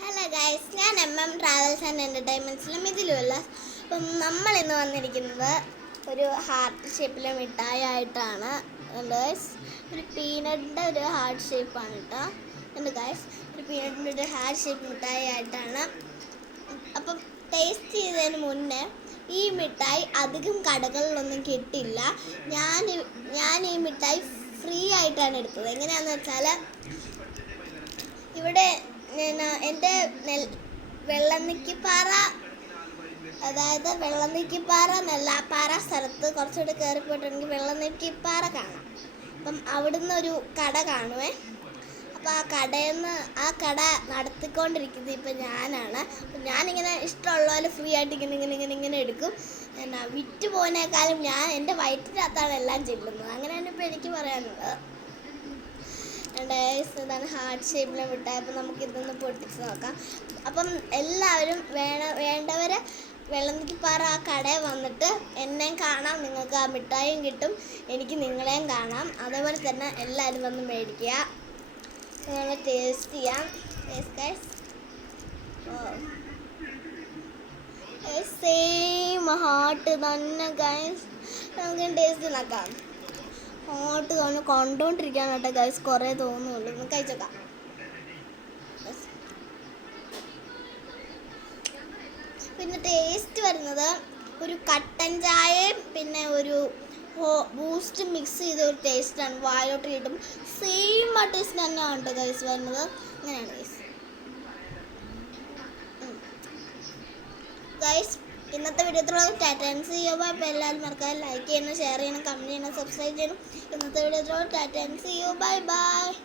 Hello guys, ഞാൻ travels and എൻ്റർടൈൻമെൻറ്റ്സിലും ഇതിലുമല്ല. അപ്പം നമ്മൾ ഇന്ന് വന്നിരിക്കുന്നത് ഒരു ഹാർട്ട് ഷേപ്പിലെ മിഠായി ആയിട്ടാണ്. ഗൈസ്, ഒരു പീനട്ടിൻ്റെ ഒരു ഹാർട്ട് ഷേപ്പാണ് കേട്ടോ. ഉണ്ട് ഗൈസ്, ഒരു പീനട്ടിൻ്റെ ഒരു ഹാർട്ട് ഷേപ്പ് മിഠായി ആയിട്ടാണ്. അപ്പം ടേസ്റ്റ് ചെയ്തതിന് മുന്നേ ഈ മിഠായി അധികം കടകളിലൊന്നും കിട്ടില്ല. ഞാൻ ഈ മിഠായി ഫ്രീ ആയിട്ടാണ് എടുത്തത്. എങ്ങനെയാണെന്ന് വെച്ചാൽ, ഇവിടെ എൻ്റെ വെള്ളനിക്കിപ്പാറ, അതായത് വെള്ളനിക്കിപ്പാറ നെല്ലാപ്പാറ സ്ഥലത്ത് കുറച്ചുകൂടി കയറി പോയിട്ടുണ്ടെങ്കിൽ വെള്ളനിക്കിപ്പാറ കാണാം. അപ്പം അവിടുന്ന് ഒരു കട കാണുമേ. അപ്പോൾ ആ കട നടത്തിക്കൊണ്ടിരിക്കുന്നത് ഇപ്പം ഞാനാണ്. അപ്പം ഞാനിങ്ങനെ ഇഷ്ടമുള്ള പോലെ ഫ്രീ ആയിട്ട് ഇങ്ങനെ എടുക്കും. വിറ്റ് പോകുന്നേക്കാളും ഞാൻ എൻ്റെ വയറ്റിനകത്താണ് എല്ലാം ചെല്ലുന്നത്. അങ്ങനെയാണ് ഇപ്പോൾ എനിക്ക് പറയാനുള്ളത്. ഇതാണ് ഹാർട്ട് ഷേപ്പിലെ മിഠായി. അപ്പം നമുക്കിതൊന്ന് പൊട്ടിച്ച് നോക്കാം. അപ്പം എല്ലാവരും വേണ്ടവർ വെള്ളനിക്കിപ്പാറ ആ കടയിൽ വന്നിട്ട് എന്നെയും കാണാം, നിങ്ങൾക്ക് ആ മിഠായിയും കിട്ടും, എനിക്ക് നിങ്ങളെയും കാണാം. അതേപോലെ തന്നെ എല്ലാവരും വന്ന് മേടിക്കുക, നമ്മൾ ടേസ്റ്റ് ചെയ്യാം. സെയിം ഹാർട്ട് തന്നെ ഗൈസ്, നമുക്ക് ടേസ്റ്റ് നോക്കാം. ഹോട്ട് കണ്ടുകൊണ്ടിരിക്കാനായിട്ട് ഗൈസ് കുറേ തോന്നുള്ളൂ. ഒന്ന് കഴിച്ചേക്കാം. പിന്നെ ടേസ്റ്റ് വരുന്നത് ഒരു കട്ടൻ ചായയും പിന്നെ ഒരു ബൂസ്റ്റ് മിക്സ് ചെയ്ത ഒരു ടേസ്റ്റാണ്. വായിലോട്ട് കിട്ടും. സെയിം ആ ടേസ്റ്റ് തന്നെയാണ് കേട്ടോ ഗൈസ് വരുന്നത്. അങ്ങനെയാണ് ഗൈസ്. ഇന്നത്തെ വീഡിയോ ടാറ്റാൻസ് ചെയ്യുമ്പോൾ ഇപ്പോൾ എല്ലാവരും മറക്കാതെ ലൈക്ക് ചെയ്യണം, ഷെയർ ചെയ്യണം, കമൻറ്റ് ചെയ്യണം, സബ്സ്ക്രൈബ് ചെയ്യണം. ഇന്നത്തെ വീഡിയോ ടാറ്റാൻസ് ചെയ്യൂ. Bye bye.